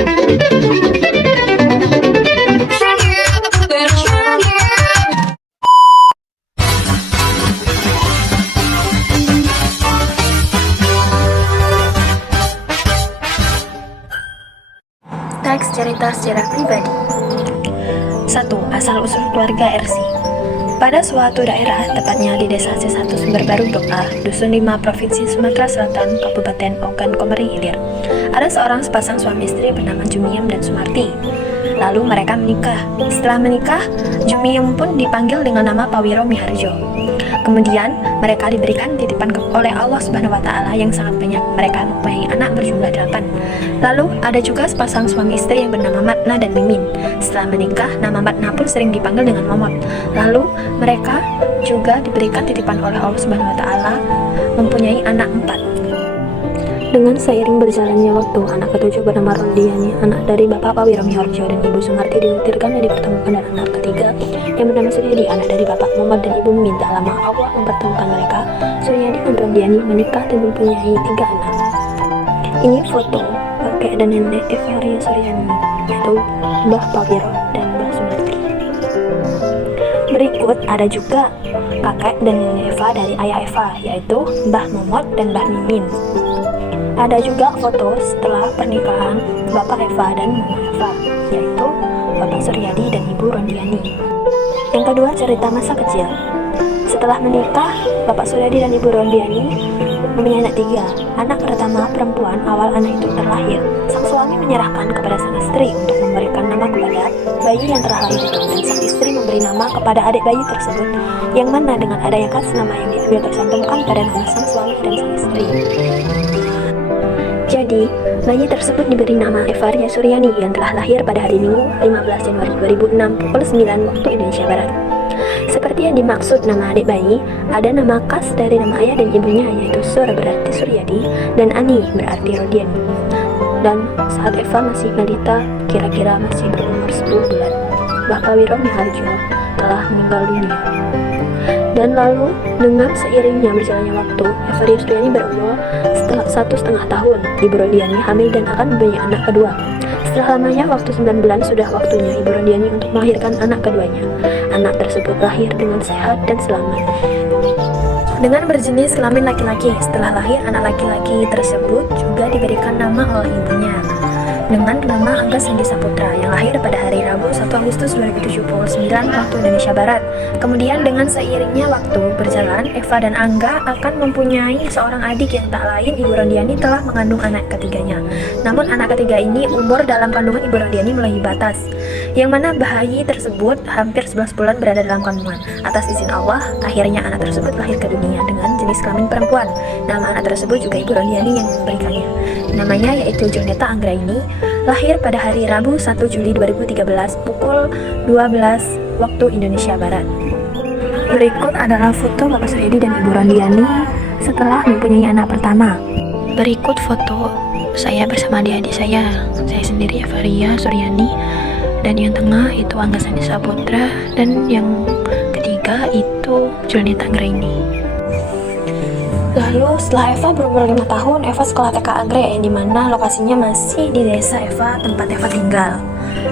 Teks cerita secara pribadi. 1. Asal-usul keluarga RC. Pada suatu daerah, tepatnya di desa C1 Sumber Baru Blok A, Dusun 5, Provinsi Sumatera Selatan, Kabupaten Ogan Komering Ilir, ada seorang sepasang suami istri bernama Jumiem dan Sumarti. Lalu mereka menikah. Setelah menikah, Jumiem pun dipanggil dengan nama Pawiro Miharjo. Kemudian mereka diberikan titipan oleh Allah Subhanahu wa Ta'ala yang sangat banyak. Mereka mempunyai anak berjumlah 8. Lalu ada juga sepasang suami istri yang bernama Matna dan Mimin. Setelah menikah, nama Matna pun sering dipanggil dengan Momot. Lalu mereka juga diberikan titipan oleh Allah Subhanahu wa Ta'ala mempunyai anak 4. Dengan seiring berjalannya waktu, anak ketujuh bernama Rondiani, anak dari Bapak Pawiro Miharjo dan Ibu Sumarti, diletirkan dan dipertemukan dengan anak ketiga yang bernama Suryadi, anak dari Bapak Muhammad dan Ibu Mimin. Tak lama Allah mempertemukan mereka. Suryadi dan Rondiani menikah dan mempunyai 3 anak. Ini foto kakek dan nenek Evaria Suryani, yaitu Mbah Pawiro dan Mbah Sumarti. Berikut ada juga kakek dan nenek Eva dari ayah Eva, yaitu Mbah Momot dan Mbah Mimin. Ada juga foto setelah pernikahan Bapak Eva dan Mama Eva, yaitu Bapak Suryadi dan Ibu Rondiani. Yang kedua, cerita masa kecil. Setelah menikah, Bapak Suryadi dan Ibu Rondiani mempunyai anak 3. Anak pertama perempuan, awal anak itu terlahir. Sang suami menyerahkan kepada sang istri untuk memberikan nama kepada bayi yang telah lahir itu, dan sang istri memberi nama kepada adik bayi tersebut, yang mana dengan adanya kas nama yang diambil tercantumkan pada nama sang suami dan sang istri. Jadi, bayi tersebut diberi nama Evaria Suryani yang telah lahir pada hari Minggu 15 Januari 2006 pukul 9 waktu Indonesia Barat. Seperti yang dimaksud nama adik bayi, ada nama khas dari nama ayah dan ibunya, yaitu Sur berarti Suryadi dan Ani berarti Rodiani. Dan saat Eva masih balita, kira-kira masih berumur 10 bulan, Bapak Pawiro Miharjo telah meninggal dunia. Dan lalu, dengan seiringnya berjalannya waktu, Evaria Suryani berumur 1,5 tahun. Ibu Rondiani hamil dan akan mempunyai anak kedua. Setelah lamanya waktu 9 bulan, sudah waktunya Ibu Rondiani untuk melahirkan anak keduanya. Anak tersebut lahir dengan sehat dan selamat, dengan berjenis kelamin laki-laki. Setelah lahir, anak laki-laki tersebut juga diberikan nama oleh ibunya dengan nama Angga Sandi Saputra, yang lahir pada hari Rabu 1 Agustus 2079 waktu Indonesia Barat. Kemudian dengan seiringnya waktu berjalan, Eva dan Angga akan mempunyai seorang adik yang tak lain Ibu Rondiani telah mengandung anak ketiganya. Namun anak ketiga ini umur dalam kandungan Ibu Rondiani melebihi batas, yang mana bayi tersebut hampir 11 bulan berada dalam kandungan. Atas izin Allah, akhirnya anak tersebut lahir ke dunia dengan jenis kelamin perempuan. Nama anak tersebut juga Ibu Rondiani yang memberikannya. Namanya yaitu Joneta Anggraini, lahir pada hari Rabu 1 Juli 2013 pukul 12 waktu Indonesia Barat. Berikut adalah foto Bapak Suryadi dan Ibu Rondiani setelah mempunyai anak pertama. Berikut foto saya bersama adik-adik saya sendiri Evaria Suryani, dan yang tengah itu Angga Sandi Saputra, dan yang ketiga itu Joneta Anggraini. Lalu setelah Eva berumur 5 tahun, Eva sekolah TK Anggrek, yang dimana lokasinya masih di desa Eva tempat Eva tinggal.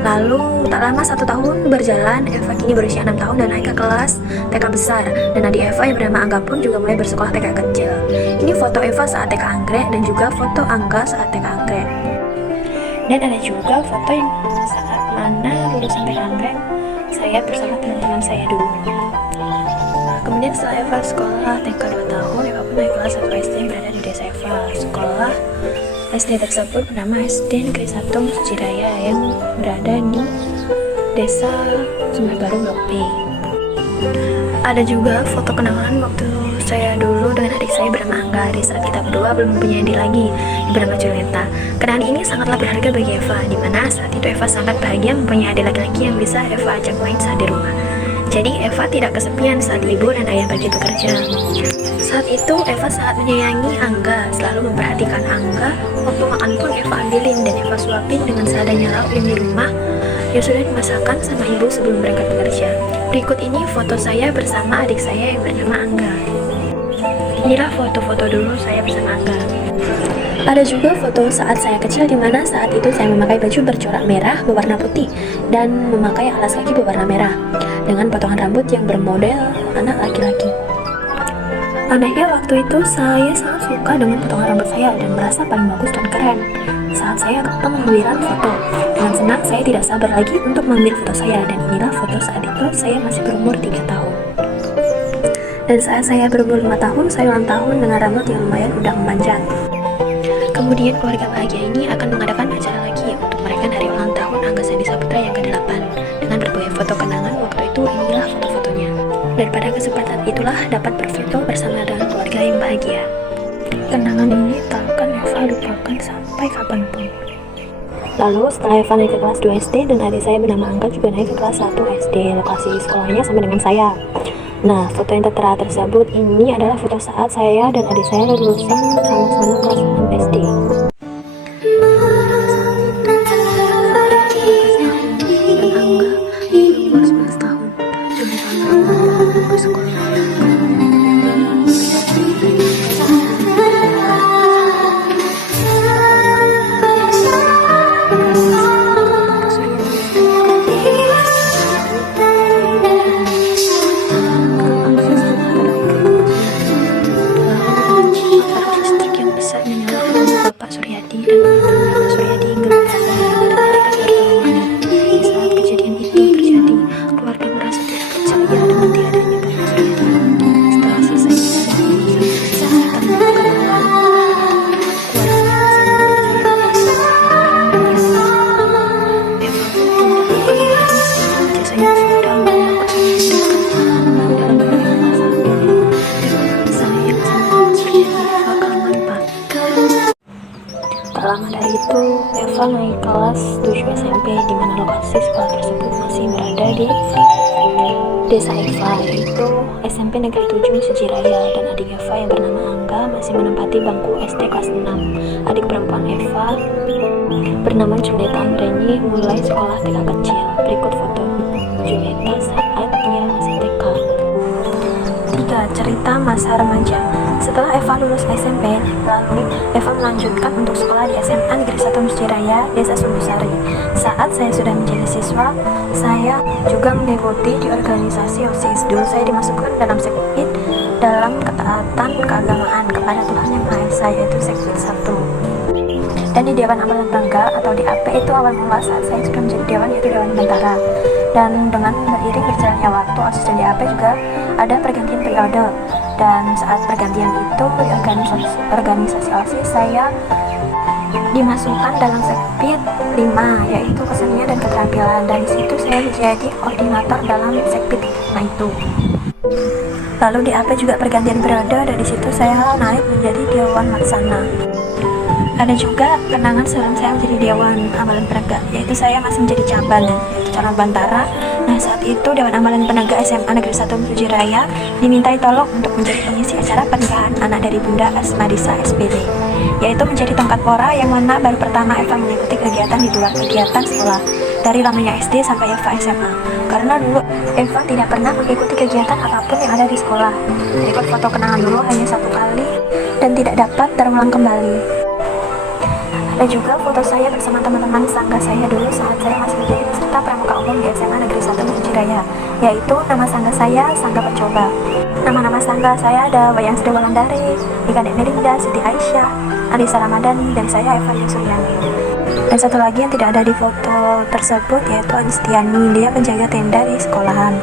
Lalu tak lama 1 tahun berjalan, Eva kini berusia 6 tahun dan naik ke kelas TK besar, dan adik Eva yang bernama Angga pun juga mulai bersekolah TK kecil. Ini foto Eva saat TK Anggrek dan juga foto Angga saat TK Anggrek. Dan ada juga foto yang saat mana lulusan TK Anggrek saya bersama teman-teman saya dulu. Kemudian setelah Eva sekolah TK 2 tahun, Eva pun naik kelas 1 SD yang berada di desa Eva. Sekolah SD tersebut bernama SD Negeri 1 Suciraya yang berada di desa Sumber Baru Blok B. Ada juga foto kenangan waktu saya dulu dengan adik saya bernama Angga, di saat kita berdua belum mempunyai adik lagi bernama Joneta. Kenangan ini sangatlah berharga bagi Eva, di mana saat itu Eva sangat bahagia mempunyai adik laki-laki yang bisa Eva ajak main saat di rumah. Jadi Eva tidak kesepian saat ibu dan ayah pergi bekerja. Saat itu Eva sangat menyayangi Angga, selalu memperhatikan Angga. Waktu makan pun Eva ambilin dan Eva suapin dengan seadanya lauk yang di rumah yang sudah dimasakkan sama ibu sebelum berangkat bekerja. Berikut ini foto saya bersama adik saya yang bernama Angga. Inilah foto-foto dulu saya bersama Angga. Ada juga foto saat saya kecil di mana saat itu saya memakai baju bercorak merah berwarna putih dan memakai alas kaki berwarna merah dengan potongan rambut yang bermodel anak laki-laki. Anehnya waktu itu saya sangat suka dengan potongan rambut saya dan merasa paling bagus dan keren. Saat saya pengambilan foto, dengan senang saya tidak sabar lagi untuk mengambil foto saya, dan inilah foto saat itu saya masih berumur 3 tahun. Dan saat saya berumur 5 tahun, saya ulang tahun dengan rambut yang lumayan udah memanjang. Kemudian keluarga bahagia ini akan mengadakan acara lagi untuk merayakan hari ulang tahun Angga Sandi Saputra yang ke-8 dengan berbagai foto kenangan waktu itu. Inilah foto-fotonya. Dan pada kesempatan itulah dapat berfoto bersama dengan keluarga yang bahagia. Kenangan ini tak akan Eva lupakan sampai kapanpun. Lalu setelah Eva naik ke kelas 2 SD dan adik saya bernama Angga juga naik ke kelas 1 SD, lokasi sekolahnya sama dengan saya. Nah, foto yang tertera tersebut ini adalah foto saat saya dan adik saya lulusan sama-sama kelas 6 SD. Bapak Suryadi dan Mama Suryadi hingga di saat kejadian itu terjadi, keluarga merasa tidak percaya dengan tiadanya Bapak Suryadi. Setelah selesai lama dari itu, Eva naik kelas 7 SMP di mana lokasi sekolah tersebut masih berada di desa Eva, yaitu SMP Negeri 7 Sejiraya, dan adik Eva yang bernama Angga masih menempati bangku SD kelas 6. Adik perempuan Eva bernama Julieta Anggreni mulai sekolah TK kecil. Berikut foto Julieta saat dia masih TK. 3. Cerita masa remaja. Setelah Eva lulus SMP, lalu Eva melanjutkan untuk sekolah di SMA Negeri 1 Mesjiraya, Desa Sumbersari. Saat saya sudah menjadi siswa, saya juga mengikuti di organisasi OSIS. Dulu saya dimasukkan dalam sekbid dalam ketaatan keagamaan kepada Tuhan Yang Maha Esa, yaitu sekbid 1. Dan di Dewan Amalan Bangga atau DAP itu awal mula saat saya sudah menjadi dewan, yaitu Dewan Bantara. Dan dengan beriring berjalannya waktu, OSIS dan DAP juga ada pergantian periode. Dan saat pergantian itu di organisasi OSIS saya dimasukkan dalam sekbid 5, yaitu kesenian dan keterampilan. Dari situ saya menjadi koordinator dalam sekbid 5 itu. Lalu di AP juga pergantian periode, dan di situ saya naik menjadi dewan laksana. Ada juga kenangan sebelum saya menjadi dewan amalan penegak, yaitu saya masih menjadi cabang, yaitu cabang Bantara. Nah, saat itu Dewan Amalan Penegak SMA Negeri 1 Mesjiraya dimintai tolong untuk menjadi pengisi acara pernikahan anak dari Bunda Asmadisa SPD, yaitu menjadi tongkat pora yang mana baru pertama Eva mengikuti kegiatan di luar kegiatan sekolah dari lamanya SD sampai Eva SMA, karena dulu Eva tidak pernah mengikuti kegiatan apapun yang ada di sekolah. Berikut foto kenangan dulu hanya 1 kali dan tidak dapat terulang kembali. Ada juga foto saya bersama teman-teman sangga saya dulu saat saya masih menjadi peserta pramuka umum di SMA Negeri 1 Mesjiraya, yaitu nama sangga saya Sangga Percoba. Nama-nama sangga saya ada Wayang Sri Wulandari, Ika Dek Melinda, Siti Aisyah, Alisa Ramadhani, dan saya Eva Suryani. Dan satu lagi yang tidak ada di foto tersebut yaitu Anistiani, dia menjaga tenda di sekolahan.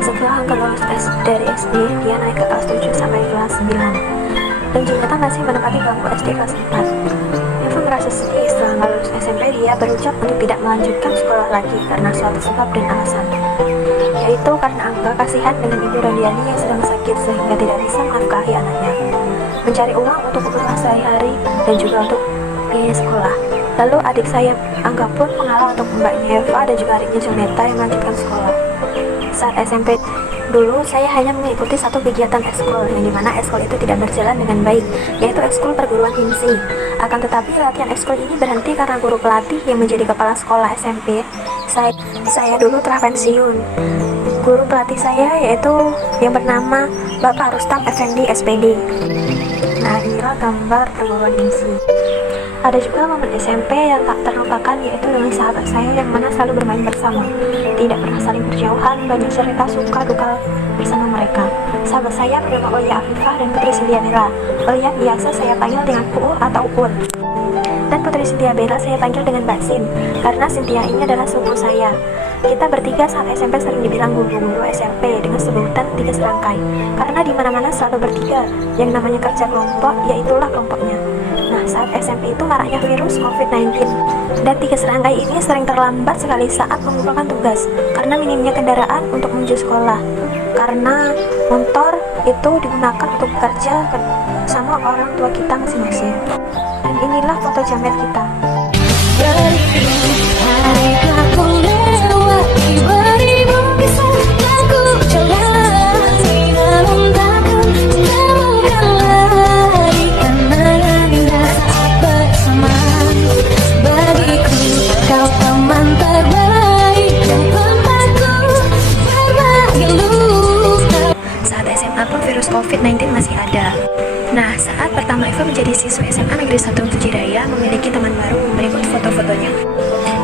Setelah Angga lulus dari SD, dia naik ke kelas 7 sampai kelas 9. Dan Julieta masih menempati bangku SD kelas 4. Eva merasa sedih setelah lulus SMP. Dia berucap untuk tidak melanjutkan sekolah lagi karena suatu sebab dan alasan, yaitu karena Angga kasihan dengan Ibu Rodiani yang sedang sakit sehingga tidak bisa menafkahi anaknya, mencari uang untuk kebutuhan sehari-hari dan juga untuk biaya sekolah. Lalu adik saya Angga pun mengalah untuk mbaknya Eva dan juga adiknya Julieta yang melanjutkan sekolah. Saat SMP dulu saya hanya mengikuti satu kegiatan ekskul, yang dimana ekskul itu tidak berjalan dengan baik, yaitu ekskul perguruan himsi. Akan tetapi latihan ekskul ini berhenti karena guru pelatih yang menjadi kepala sekolah SMP saya dulu telah pensiun. Guru pelatih saya yaitu yang bernama Bapak Rustam Effendi SPD. Nah, inilah gambar perguruan tinggi. Ada juga momen SMP yang tak terlupakan, yaitu dengan sahabat saya yang mana selalu bermain bersama, tidak pernah saling berjauhan, banyak cerita suka duka bersama mereka. Sahabat saya bernama Olia Afifah dan Putri Cynthia Bella. Olia biasa saya panggil dengan Uul atau Uul, dan Putri Cynthia Bella saya panggil dengan Mbak Sim, karena Cynthia ini adalah sepupu saya. Kita bertiga saat SMP sering dibilang guru-guru SMP dengan sebutan 3 serangkai, karena di mana-mana selalu bertiga. Yang namanya kerja kelompok, yaitulah kelompoknya. Nah, saat SMP itu maraknya virus COVID-19, dan 3 serangkai ini sering terlambat sekali saat mengumpulkan tugas karena minimnya kendaraan untuk menuju sekolah, karena motor itu digunakan untuk bekerja sama orang tua kita masing-masing. Dan inilah foto jamet kita. COVID-19 masih ada. Nah, saat pertama Eva menjadi siswa SMA Negeri 1 Sujiraya, memiliki teman baru. Berikut foto-fotonya.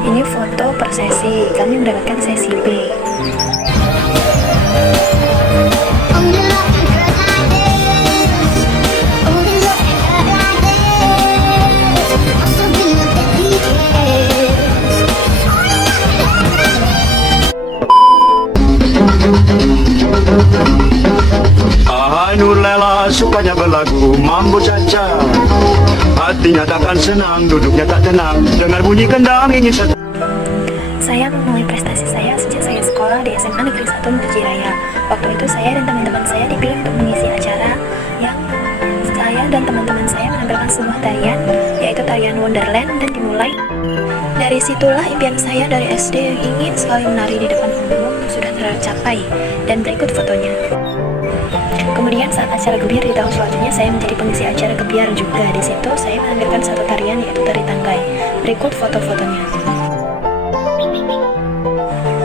Ini foto per sesi, kami mendapatkan sesi B. Nurlela sukanya berlagu mambo caca, hatinya takkan senang, duduknya tak tenang, dengar bunyi kendang ingin satu. Saya memulai prestasi saya sejak saya sekolah di SMA Negeri 1 Sujiraya. Waktu itu saya dan teman-teman saya dipilih untuk mengisi acara yang saya dan teman-teman saya menampilkan sebuah tarian, yaitu tarian Wonderland, dan dimulai dari situlah impian saya dari SD yang ingin sekali menari di depan umum sudah tercapai, dan berikut fotonya. Kemudian saat acara gebiar di tahun selanjutnya, saya menjadi pengisi acara gebiar juga. Di situ saya menampilkan satu tarian, yaitu tari tangkai. Berikut foto-fotonya.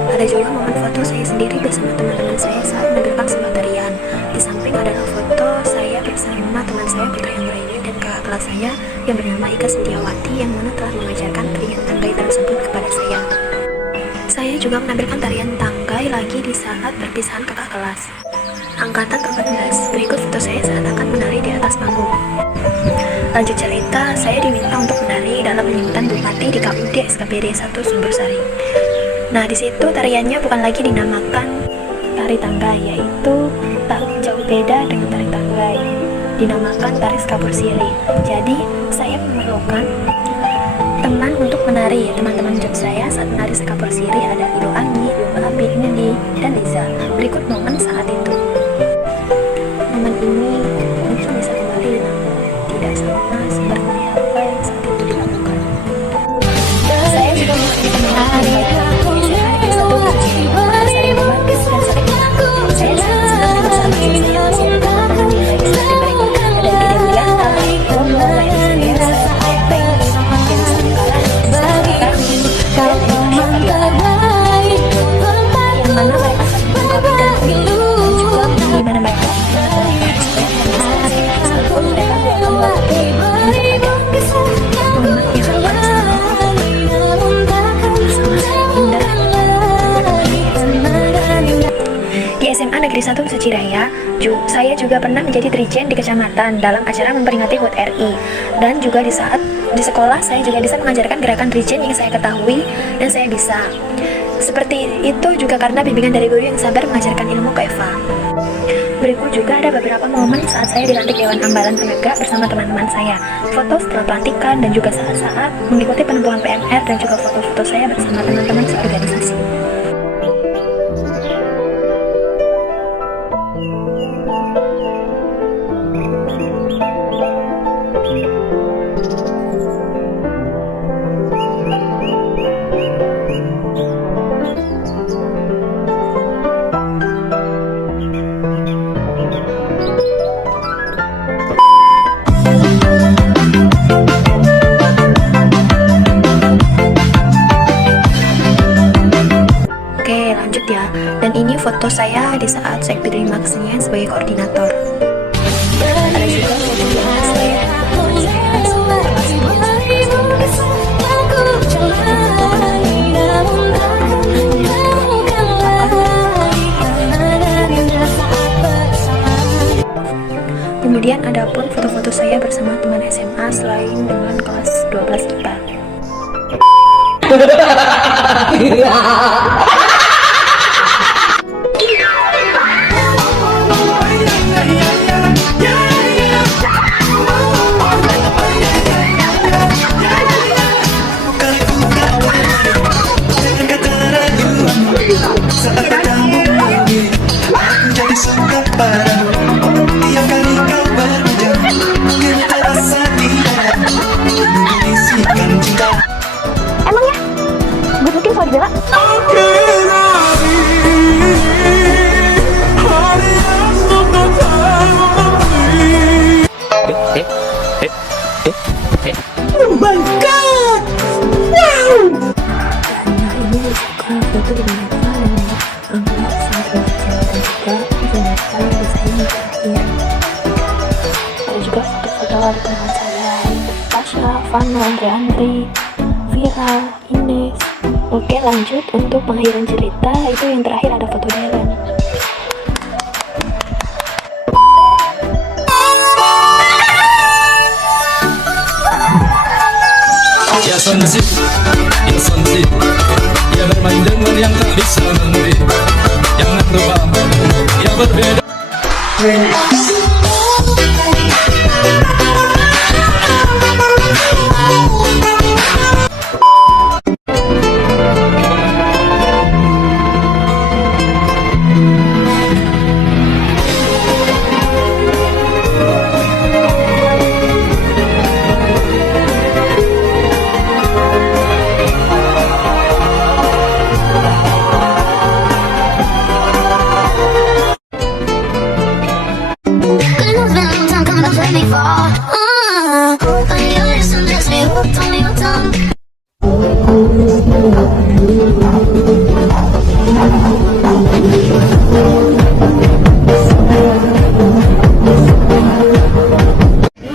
Ada juga momen foto saya sendiri bersama teman-teman saya saat menampilkan sebuah tarian. Di samping adalah foto saya bersama teman saya Putri Anggraini dan kakak kelas saya yang bernama Ika Sintiawati, yang mana telah mengajarkan tarian tangkai tersebut kepada saya. Saya juga menampilkan tarian tangkai lagi di saat perpisahan kakak kelas angkatan ke-14. Berikut foto saya saat akan menari di atas panggung. Lanjut cerita, saya diminta untuk menari dalam penyambutan Bupati di KUD SKPD 1 Sumbersari. Nah, di situ tariannya bukan lagi dinamakan tari tanggai, yaitu tak jauh beda dengan tari tanggai, dinamakan tari skapur siri. Jadi, saya memerlukan teman untuk menari. Teman-teman job saya saat menari skapur siri ada Ibu Anggi, Ibu Abi, Nindi, dan Liza. Berikut momen saat itu. Momen ini mungkin bisa kembali, namun tidak sama seperti apa yang saat itu dilakukan. Saya juga menjadi teman baik di SMA Negeri 1 Sujiraya, saling membantu dan saling mengaku. Saya sangat senang dengan sahabat saya masih ada teman-teman yang baik seperti mereka. Ada Gede Wianta, Romo, Lain Saya, Baik Baik, Dewi Sangkara, dan Indonesia terbaik, yang mana mereka saling melengkapi dan juga di mana mereka SMA Negeri 1 Sujiraya, saya juga pernah menjadi Dirjen di kecamatan dalam acara memperingati HUT RI, dan juga di saat di sekolah saya juga bisa mengajarkan gerakan Dirjen yang saya ketahui dan saya bisa. Seperti itu juga karena bimbingan dari guru yang sabar mengajarkan ilmu ke Eva. Berikut juga ada beberapa momen saat saya dilantik Dewan Ambalan Penegak bersama teman-teman saya, foto setelah pelantikan, dan juga saat-saat mengikuti penentuan PMR, dan juga foto-foto saya bersama teman-teman seorganisasi. foto saya di saat saya klimaksnya sebagai koordinator. Ada juga foto di mana saya teman saya semua kelas biasa. Kemudian ada pun foto-foto saya bersama teman SMA selain dengan kelas 12 IPA. Emangnya good looking kalau dibela? Oh my god! Wow! Nah, ini suka foto di mana angkat saat wajar dan juga jenazah desain terakhir. Ada juga foto-foto dari teman saya, Tasya, Fana, Andri, Vira, Ines. Oke, lanjut untuk pengakhiran cerita. Itu yang terakhir ada foto Deren. Ya sonsi, ya bermain dengan yang tak bisa memberi. Jangan lupa, ya berbeda.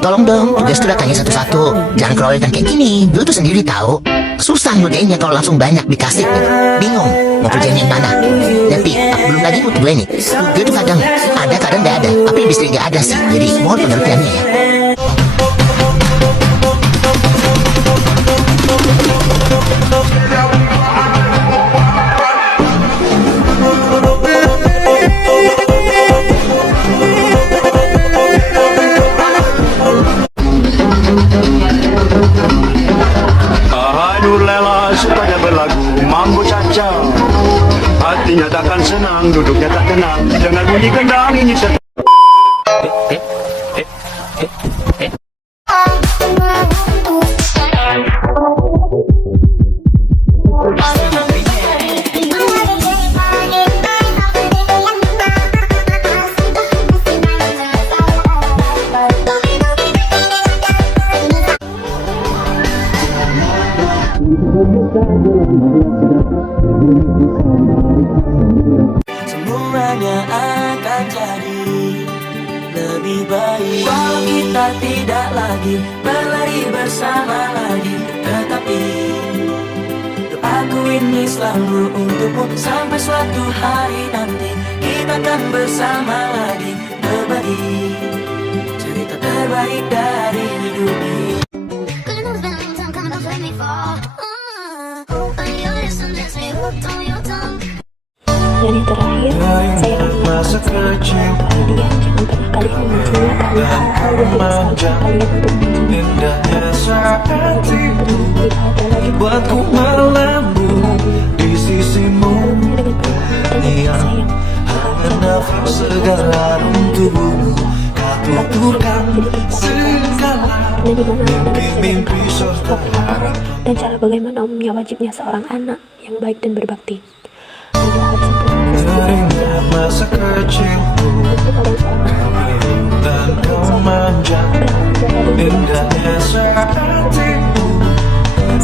Tolong dong, tugas tuh tanya satu-satu. Jangan keroyokan kayak gini. Dulu tuh sendiri tahu. Susah ngerjainnya kalau langsung banyak dikasih. Bingung mau kerjain yang mana. Nanti belum lagi mood gue nih. Gue tuh kadang ada, kadang gak ada. Tapi lebih sering gak ada sih. Jadi mohon pengertiannya ya. Pada berlagu mambo caca, hatinya takkan senang, duduknya tak tenang, dengar bunyi kendang ini Semuanya akan jadi lebih baik walau kita tidak lagi berlari bersama lagi. Tetapi doaku ini selalu untukmu, sampai suatu hari nanti kita akan bersama lagi berbagi cerita terbaik dari hidup ini. Dan yang terakhir, saya akan mengucapkan untuk kalian, jangan pernah kalian memunculkan hal-hal yang tidak seharusnya kalian untuk Buatku melambung di sisimu yang hangat nafas segala tubuhmu. Kau tuturkan segala mimpi-mimpi serta harapan. dan cara bagaimana umumnya wajibnya seorang anak yang baik dan berbakti. Teringat masa kecilku, dan kau manja, indahnya hatimu.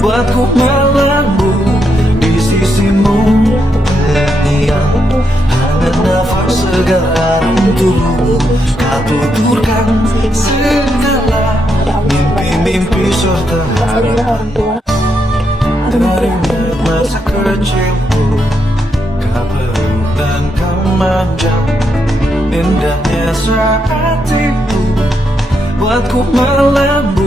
Buatku melambung di sisimu yang Teringat masa kecilku, kau peluk dan kau manja. Indahnya saat itu buatku melambung.